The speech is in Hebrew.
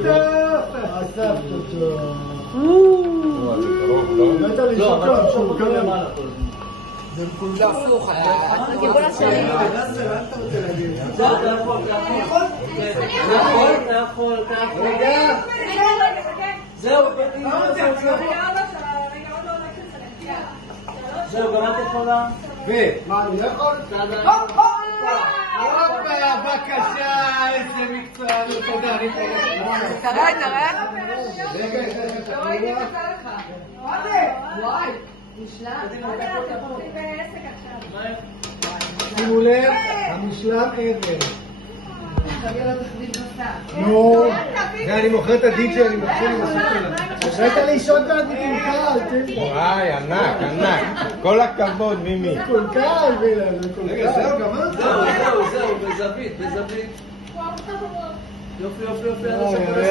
אספת אותו. לא, אבל הוא כאן למעלה כל הזמן. זה מקולדף. גיבול השני. זה יכול. רגע. זהו, זהו, גם את יכולה? מה, אני לא יכול? הופה, בבקשה, איזה מקצוענות, תודה, אני תראה. וואי, שימו לב, המושלם עבר. נו, אני מוכר את הדי-ג'יי, אני מתחיל עם הסופר. הבאת לי שוטגן מקולקל, תן. וואי, ענק. כל הכבוד, מימי. קולקל, זה קולקל. רגע, זהו, גם זהו, בזווית. יופי, עד הסוף.